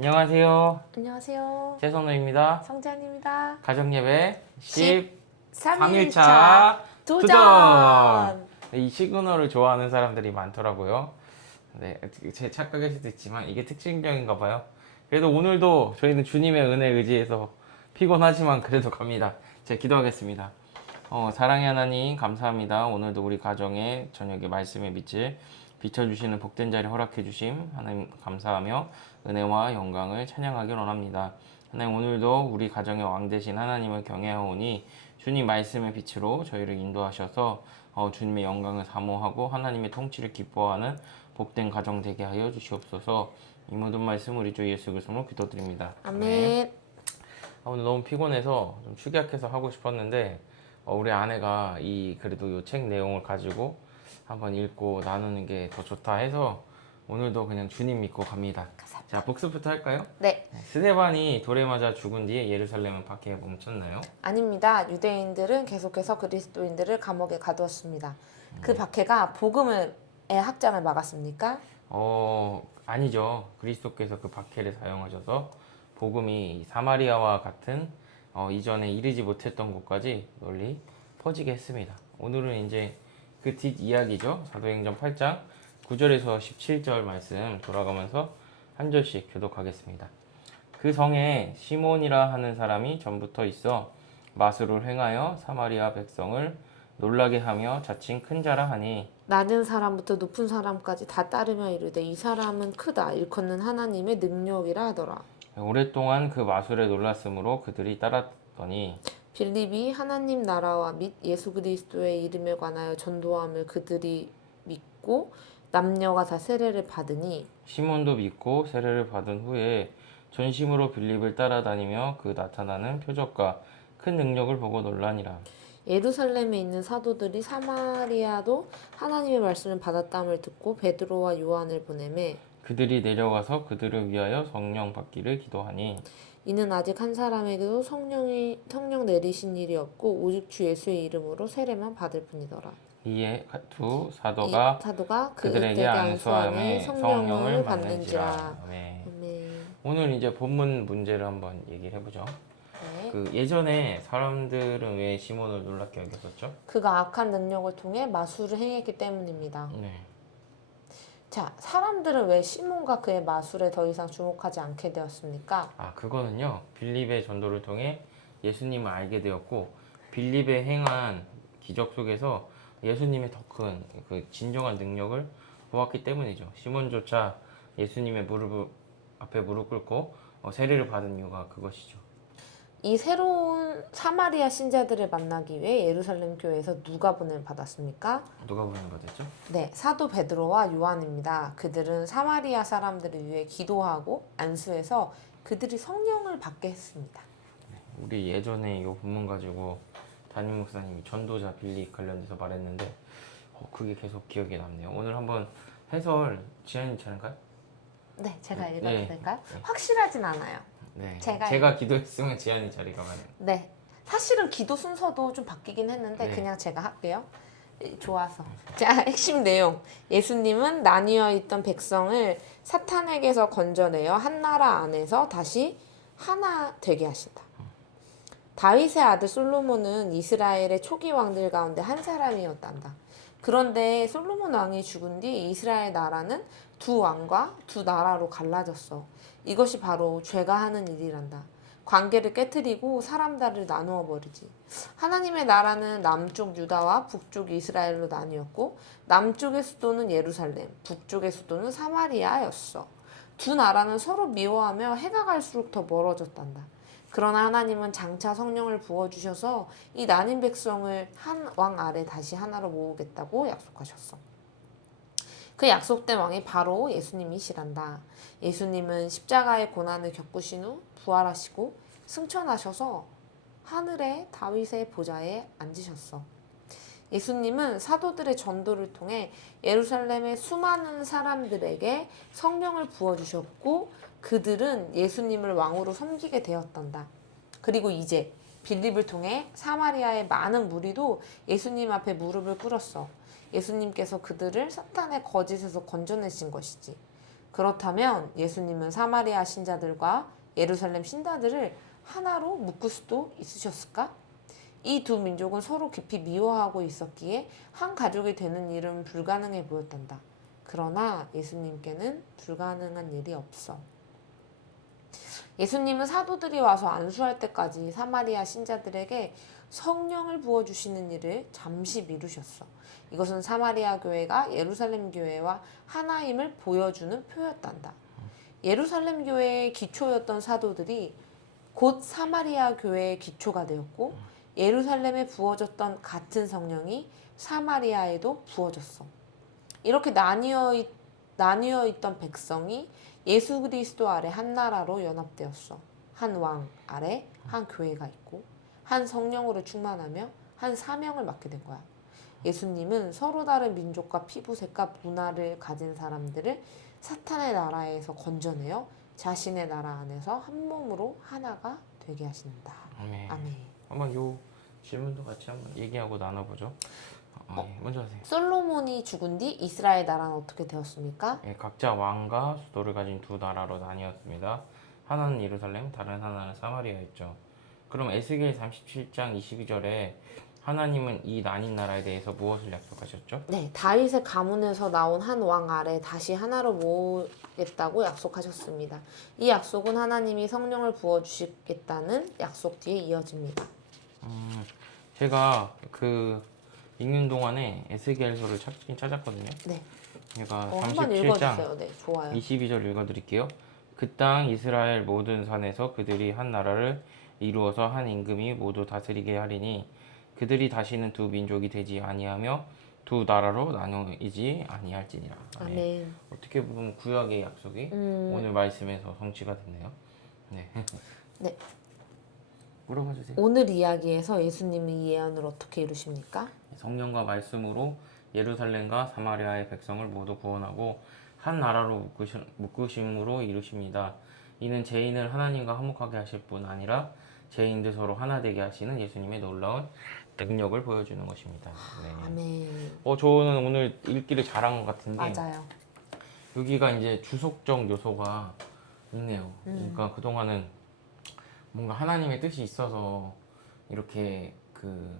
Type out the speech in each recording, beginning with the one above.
안녕하세요. 안녕하세요. 최선호입니다. 성재환입니다. 가정예배 13일차 13일차 도전! 이 시그널을 좋아하는 사람들이 많더라고요. 네, 제 착각일 수도 있지만 이게 특징적인가 봐요. 그래도 오늘도 저희는 주님의 은혜에 의지해서 피곤하지만 그래도 갑니다. 제가 기도하겠습니다. 사랑의 하나님 감사합니다. 오늘도 우리 가정에 저녁에 말씀의 빛을 비춰주시는 복된 자리 허락해 주심 하나님 감사하며 은혜와 영광을 찬양하길 원합니다. 하나님 오늘도 우리 가정의 왕 되신 하나님을 경외하오니 주님 말씀의 빛으로 저희를 인도하셔서 주님의 영광을 사모하고 하나님의 통치를 기뻐하는 복된 가정 되게 하여 주시옵소서. 이 모든 말씀 우리 주 예수 그리스도로 기도드립니다. 아멘. 오늘 너무 피곤해서 좀 축약해서 하고 싶었는데 우리 아내가 그래도 이 책 내용을 가지고 한번 읽고 나누는 게 더 좋다 해서 오늘도 그냥 주님 믿고 갑니다. 감사합니다. 자, 복습부터 할까요? 네, 스데반이 돌에 맞아 죽은 뒤에 예루살렘은 박해에 멈췄나요? 아닙니다. 유대인들은 계속해서 그리스도인들을 감옥에 가두었습니다. 그 박해가 복음의 확장을 막았습니까? 아니죠. 그리스도께서 그 박해를 사용하셔서 복음이 사마리아와 같은 이전에 이르지 못했던 곳까지 널리 퍼지게 했습니다. 오늘은 이제 그 뒷이야기죠. 사도행전 8장 9절에서 17절 말씀 돌아가면서 한 절씩 교독하겠습니다. 그 성에 시몬이라 하는 사람이 전부터 있어 마술을 행하여 사마리아 백성을 놀라게 하며 자칭 큰 자라 하니 낮은 사람부터 높은 사람까지 다 따르며 이르되 이 사람은 크다 일컫는 하나님의 능력이라 하더라. 오랫동안 그 마술에 놀랐으므로 그들이 따랐더니 빌립이 하나님 나라와 및 예수 그리스도의 이름에 관하여 전도함을 그들이 믿고 남녀가 다 세례를 받으니 시몬도 믿고 세례를 받은 후에 전심으로 빌립을 따라다니며 그 나타나는 표적과 큰 능력을 보고 놀라니라. 예루살렘에 있는 사도들이 사마리아도 하나님의 말씀을 받았다함을 듣고 베드로와 요한을 보내매 그들이 내려가서 그들을 위하여 성령 받기를 기도하니 이는 아직 한 사람에게도 성령 내리신 일이 없고 오직 주 예수의 이름으로 세례만 받을 뿐이더라. 이에 두 이 사도가 사도가 그들에게 안수하며 성령을 받는지라. 네. 아멘. 오늘 이제 본문 문제를 한번 얘기를 해보죠. 네. 그 예전에 사람들은 왜 시몬을 놀랍게 여겼었죠? 그가 악한 능력을 통해 마술을 행했기 때문입니다. 네. 자, 사람들은 왜 시몬과 그의 마술에 더 이상 주목하지 않게 되었습니까? 그거는요. 빌립의 전도를 통해 예수님을 알게 되었고 빌립의 행한 기적 속에서 예수님의 더 큰 그 진정한 능력을 보았기 때문이죠. 시몬조차 예수님의 앞에 무릎 꿇고 세례를 받은 이유가 그것이죠. 이 새로운 사마리아 신자들을 만나기 위해 예루살렘 교회에서 누가 보냄 받았습니까? 누가 보낸 거겠죠? 네, 사도 베드로와 요한입니다. 그들은 사마리아 사람들을 위해 기도하고 안수해서 그들이 성령을 받게 했습니다. 우리 예전에 이 본문 가지고 담임 목사님이 전도자 빌립 관련돼서 말했는데 그게 계속 기억에 남네요. 오늘 한번 해설 지안이 차는가요? 네, 제가 읽어도 네. 될까요? 네. 확실하진 않아요. 네. 제가 기도했으면 지안이 자리가 가네요. 네, 사실은 기도 순서도 좀 바뀌긴 했는데 네. 그냥 제가 할게요. 좋아서. 자, 핵심 내용. 예수님은 나뉘어 있던 백성을 사탄에게서 건져내어 한 나라 안에서 다시 하나 되게 하신다. 다윗의 아들 솔로몬은 이스라엘의 초기 왕들 가운데 한 사람이었단다. 그런데 솔로몬 왕이 죽은 뒤 이스라엘 나라는 두 왕과 두 나라로 갈라졌어. 이것이 바로 죄가 하는 일이란다. 관계를 깨트리고 사람들을 나누어 버리지. 하나님의 나라는 남쪽 유다와 북쪽 이스라엘로 나뉘었고 남쪽의 수도는 예루살렘, 북쪽의 수도는 사마리아였어. 두 나라는 서로 미워하며 해가 갈수록 더 멀어졌단다. 그러나 하나님은 장차 성령을 부어주셔서 이 나뉜 백성을 한 왕 아래 다시 하나로 모으겠다고 약속하셨어. 그 약속된 왕이 바로 예수님이시란다. 예수님은 십자가의 고난을 겪으신 후 부활하시고 승천하셔서 하늘의 다윗의 보좌에 앉으셨어. 예수님은 사도들의 전도를 통해 예루살렘의 수많은 사람들에게 성령을 부어주셨고 그들은 예수님을 왕으로 섬기게 되었단다. 그리고 이제 빌립을 통해 사마리아의 많은 무리도 예수님 앞에 무릎을 꿇었어. 예수님께서 그들을 사탄의 거짓에서 건져내신 것이지. 그렇다면 예수님은 사마리아 신자들과 예루살렘 신자들을 하나로 묶을 수도 있으셨을까? 이 두 민족은 서로 깊이 미워하고 있었기에 한 가족이 되는 일은 불가능해 보였단다. 그러나 예수님께는 불가능한 일이 없어. 예수님은 사도들이 와서 안수할 때까지 사마리아 신자들에게 성령을 부어주시는 일을 잠시 미루셨어. 이것은 사마리아 교회가 예루살렘 교회와 하나임을 보여주는 표였단다. 예루살렘 교회의 기초였던 사도들이 곧 사마리아 교회의 기초가 되었고 예루살렘에 부어졌던 같은 성령이 사마리아에도 부어졌어. 이렇게 나뉘어 있던 백성이 예수 그리스도 아래 한 나라로 연합되었어. 한 왕 아래 한 교회가 있고 한 성령으로 충만하며 한 사명을 맡게 된 거야. 예수님은 서로 다른 민족과 피부색과 문화를 가진 사람들을 사탄의 나라에서 건져내어 자신의 나라 안에서 한 몸으로 하나가 되게 하신다. 아멘. 아멘. 한번 요 질문도 같이 한번 얘기하고 나눠보죠. 예, 먼저 하세요. 솔로몬이 죽은 뒤 이스라엘 나라는 어떻게 되었습니까? 예, 각자 왕과 수도를 가진 두 나라로 나뉘었습니다. 하나는 예루살렘, 다른 하나는 사마리아였죠. 그럼 에스겔 37장 22절에 하나님은 이 나뉜 나라에 대해서 무엇을 약속하셨죠? 네, 다윗의 가문에서 나온 한 왕 아래 다시 하나로 모으겠다고 약속하셨습니다. 이 약속은 하나님이 성령을 부어주시겠다는 약속 뒤에 이어집니다. 제가 그 읽는 동안에 에스겔서를 찾긴 찾았거든요. 네, 제가 한번 37장 읽어주세요. 네, 좋아요. 22절 읽어드릴게요. 그 땅 이스라엘 모든 산에서 그들이 한 나라를 이루어서 한 임금이 모두 다스리게 하리니 그들이 다시는 두 민족이 되지 아니하며 두 나라로 나뉘지 아니할지니라. 아멘. 어떻게 보면 구약의 약속이 오늘 말씀에서 성취가 됐네요. 네. 네. 물어봐 주세요. 오늘 이야기에서 예수님은 이 예언을 어떻게 이루십니까? 성령과 말씀으로 예루살렘과 사마리아의 백성을 모두 구원하고 한 나라로 묶으심으로 이루십니다. 이는 죄인을 하나님과 화목하게 하실 뿐 아니라 죄인들 서로 하나 되게 하시는 예수님의 놀라운 능력을 보여주는 것입니다. 네. 아멘. 저는 오늘 읽기를 잘한 것 같은 게 맞아요. 여기가 이제 주속적 요소가 있네요. 그러니까 그동안은 뭔가 하나님의 뜻이 있어서 이렇게 그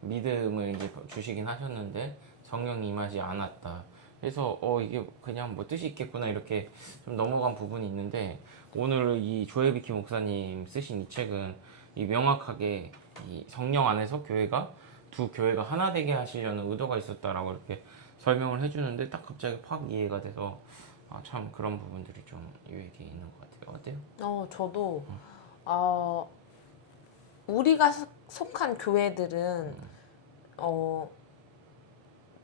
믿음을 이제 주시긴 하셨는데 성령이 임하지 않았다. 그래서 이게 그냥 뭐 뜻이 있겠구나 이렇게 좀 넘어간 부분이 있는데 오늘 이 조엘 비키 목사님 쓰신 이 책은 이 명확하게 이 성령 안에서 두 교회가 하나 되게 하시려는 의도가 있었다라고 이렇게 설명을 해주는데 딱 갑자기 팍 이해가 돼서 참 그런 부분들이 좀 유익이 있는 것 같아요. 어때요? 저도 우리가 속한 교회들은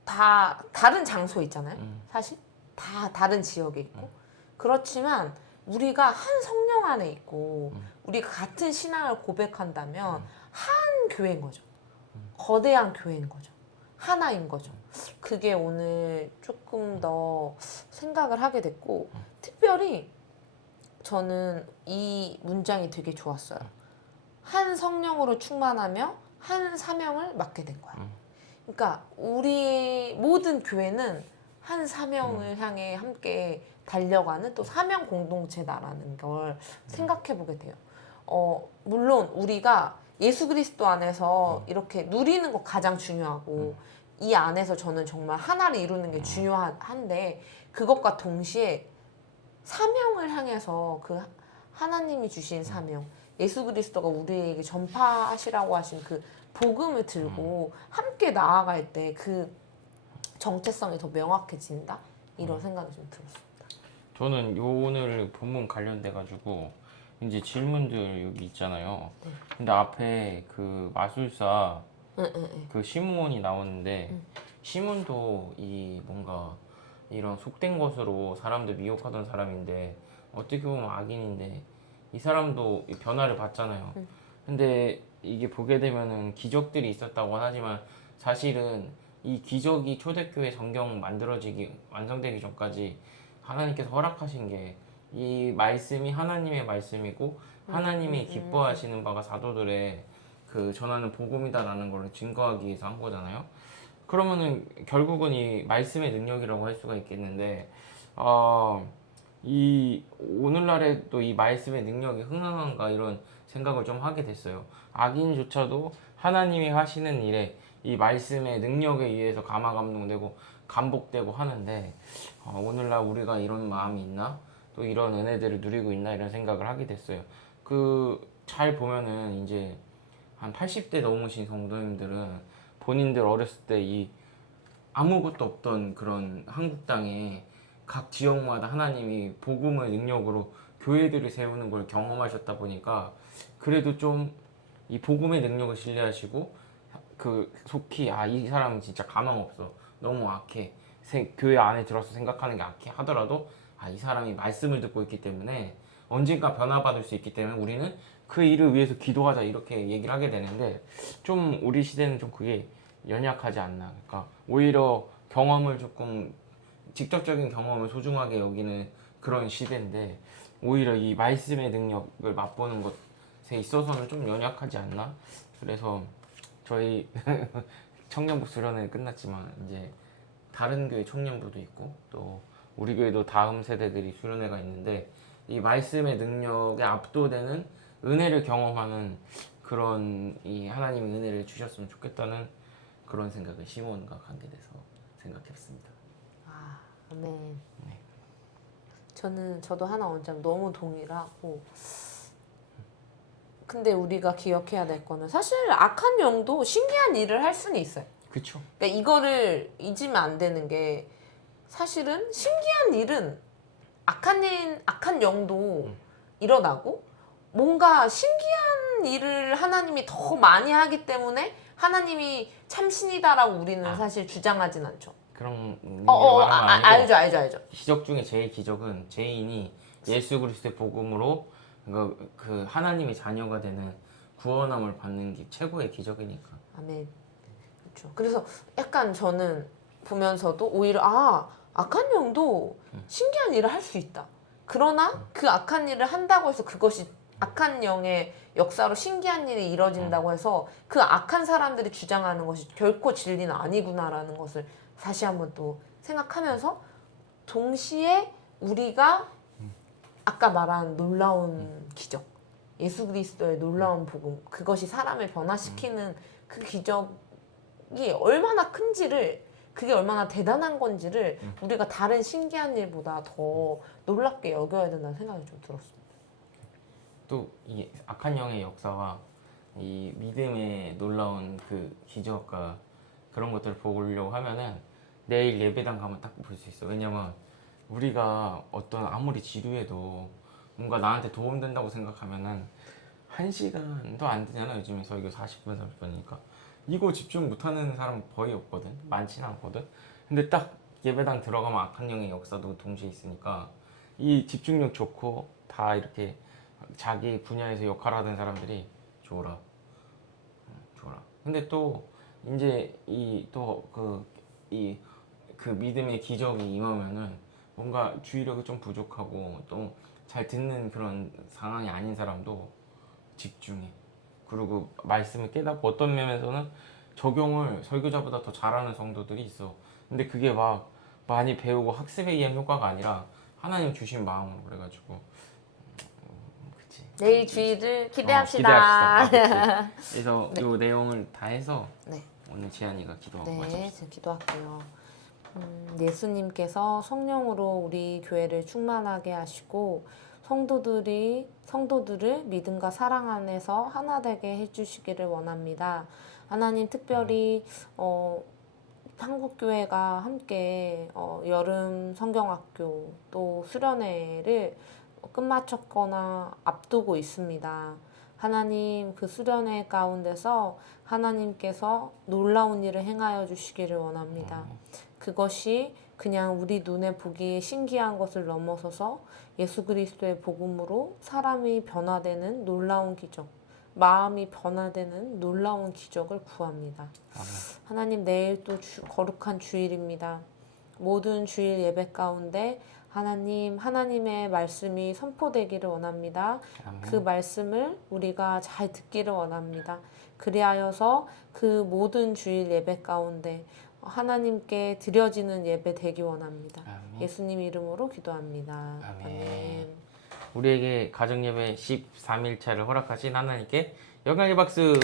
다 다른 장소에 있잖아요. 사실 다 다른 지역에 있고 그렇지만 우리가 한 성령 안에 있고 우리가 같은 신앙을 고백한다면 한 교회인 거죠. 거대한 교회인 거죠. 하나인 거죠. 그게 오늘 조금 더 생각을 하게 됐고 특별히 저는 이 문장이 되게 좋았어요. 한 성령으로 충만하며 한 사명을 맡게 된 거야. 그러니까 우리 모든 교회는 한 사명을 향해 함께 달려가는 또 사명 공동체다라는 걸 생각해 보게 돼요. 물론 우리가 예수 그리스도 안에서 이렇게 누리는 거 가장 중요하고 이 안에서 저는 정말 하나를 이루는 게 중요한데 그것과 동시에 사명을 향해서 그 하나님이 주신 사명 예수 그리스도가 우리에게 전파하시라고 하신 그 복음을 들고 함께 나아갈 때 그 정체성이 더 명확해진다 이런 생각이 좀 들었습니다. 저는 오늘 본문 관련돼 가지고 이제 질문들 여기 있잖아요. 네. 근데 앞에 그 마술사 응. 그 시므온이 나오는데 시몬도 이 뭔가 이런 속된 것으로 사람들 미혹하던 사람인데 어떻게 보면 악인인데 이 사람도 이 변화를 받잖아요. 근데 이게 보게 되면은 기적들이 있었다고 하지만 사실은 이 기적이 초대교회 성경 완성되기 전까지 하나님께서 허락하신 게 이 말씀이 하나님의 말씀이고 하나님이 기뻐하시는 바가 사도들의 그 전하는 복음이다라는 걸 증거하기 위해서 한 거잖아요. 그러면은 결국은 이 말씀의 능력이라고 할 수가 있겠는데 이 오늘날에 또 이 말씀의 능력이 흥황한가 이런 생각을 좀 하게 됐어요. 악인조차도 하나님이 하시는 일에 이 말씀의 능력에 의해서 감화감동되고 감복되고 하는데 오늘날 우리가 이런 마음이 있나? 또 이런 은혜들을 누리고 있나? 이런 생각을 하게 됐어요. 그 잘 보면은 이제 한 80대 넘으신 성도님들은 본인들 어렸을 때 이 아무것도 없던 그런 한국 땅에 각 지역마다 하나님이 복음의 능력으로 교회들을 세우는 걸 경험하셨다 보니까 그래도 좀 이 복음의 능력을 신뢰하시고 그 속히 이 사람은 진짜 가망 없어 너무 악해 교회 안에 들어서 생각하는 게 악해 하더라도 이 사람이 말씀을 듣고 있기 때문에 언젠가 변화받을 수 있기 때문에 우리는 그 일을 위해서 기도하자 이렇게 얘기를 하게 되는데 좀 우리 시대는 좀 그게 연약하지 않나. 그러니까 오히려 경험을 조금 직접적인 경험을 소중하게 여기는 그런 시대인데 오히려 이 말씀의 능력을 맛보는 것에 있어서는 좀 연약하지 않나. 그래서 저희 청년부 수련회 끝났지만 이제 다른 교회 청년부도 있고 또 우리 교회도 다음 세대들이 수련회가 있는데 이 말씀의 능력에 압도되는 은혜를 경험하는 그런 이 하나님의 은혜를 주셨으면 좋겠다는 그런 생각을 시몬과 관계돼서 생각했습니다. 아멘. 저도 하나 원장 너무 동의를 하고 근데 우리가 기억해야 될 거는 사실 악한 영도 신기한 일을 할 수는 있어요. 그렇죠. 그러니까 이거를 잊으면 안 되는 게 사실은 신기한 일은 악한 영도 일어나고 뭔가 신기한 일을 하나님이 더 많이 하기 때문에 하나님이 참신이다라고 우리는 사실 주장하진 않죠. 그런 의미로 말하는 건 아니고 알죠. 기적 중에 제일 기적은 죄인이 예수 그리스도의 복음으로 그 하나님의 자녀가 되는 구원함을 받는 게 최고의 기적이니까. 아멘. 그렇죠. 그래서 약간 저는 보면서도 오히려 악한 영도 신기한 일을 할 수 있다. 그러나 그 악한 일을 한다고 해서 그것이 악한 영의 역사로 신기한 일이 이뤄진다고 해서 그 악한 사람들이 주장하는 것이 결코 진리는 아니구나라는 것을 다시 한번 또 생각하면서 동시에 우리가 아까 말한 놀라운 기적, 예수 그리스도의 놀라운 복음, 그것이 사람을 변화시키는 그 기적이 얼마나 큰지를 그게 얼마나 대단한 건지를 우리가 다른 신기한 일보다 더 놀랍게 여겨야 된다는 생각이 좀 들었습니다. 또 이 악한 영의 역사와 이 믿음의 놀라운 그 기적과 그런 것들을 보려고 하면은 내일 예배당 가면 딱 볼 수 있어. 왜냐면 우리가 어떤 아무리 지루해도 뭔가 나한테 도움된다고 생각하면은 1시간도 안 되잖아. 요즘에 설교 40분 30분이니까 이거 집중 못하는 사람 거의 없거든. 많지는 않거든. 근데 딱 예배당 들어가면 악한 영의 역사도 동시에 있으니까 이 집중력 좋고 다 이렇게 자기 분야에서 역할하던 사람들이 좋아라. 근데 또 이제 그 믿음의 기적이 임하면은 뭔가 주의력이 좀 부족하고 또 잘 듣는 그런 상황이 아닌 사람도 집중해. 그리고 말씀을 깨닫고 어떤 면에서는 적용을 설교자보다 더 잘하는 성도들이 있어. 근데 그게 막 많이 배우고 학습에 의한 효과가 아니라 하나님 주신 마음으로 그래가지고 그치. 내일 주일을 기대합시다. 기대합시다. 그래서 네. 이 내용을 다 해서 네. 오늘 지한이가 기도하고 네, 마칩시다. 제가 기도할게요. 예수님께서 성령으로 우리 교회를 충만하게 하시고 성도들을 믿음과 사랑 안에서 하나 되게 해주시기를 원합니다. 하나님 특별히 한국교회가 함께 여름 성경학교 또 수련회를 끝마쳤거나 앞두고 있습니다. 하나님 그 수련회 가운데서 하나님께서 놀라운 일을 행하여 주시기를 원합니다. 그것이 그냥 우리 눈에 보기에 신기한 것을 넘어서서 예수 그리스도의 복음으로 사람이 변화되는 놀라운 기적, 마음이 변화되는 놀라운 기적을 구합니다. 하나님 내일 또 거룩한 주일입니다. 모든 주일 예배 가운데 하나님의 말씀이 선포되기를 원합니다. 그 말씀을 우리가 잘 듣기를 원합니다. 그리하여서 그 모든 주일 예배 가운데 하나님께 드려지는 예배 되기 원합니다. 아멘. 예수님 이름으로 기도합니다. 아멘. 우리에게 가정예배 13일차를 허락하신 하나님께 영광의 박수.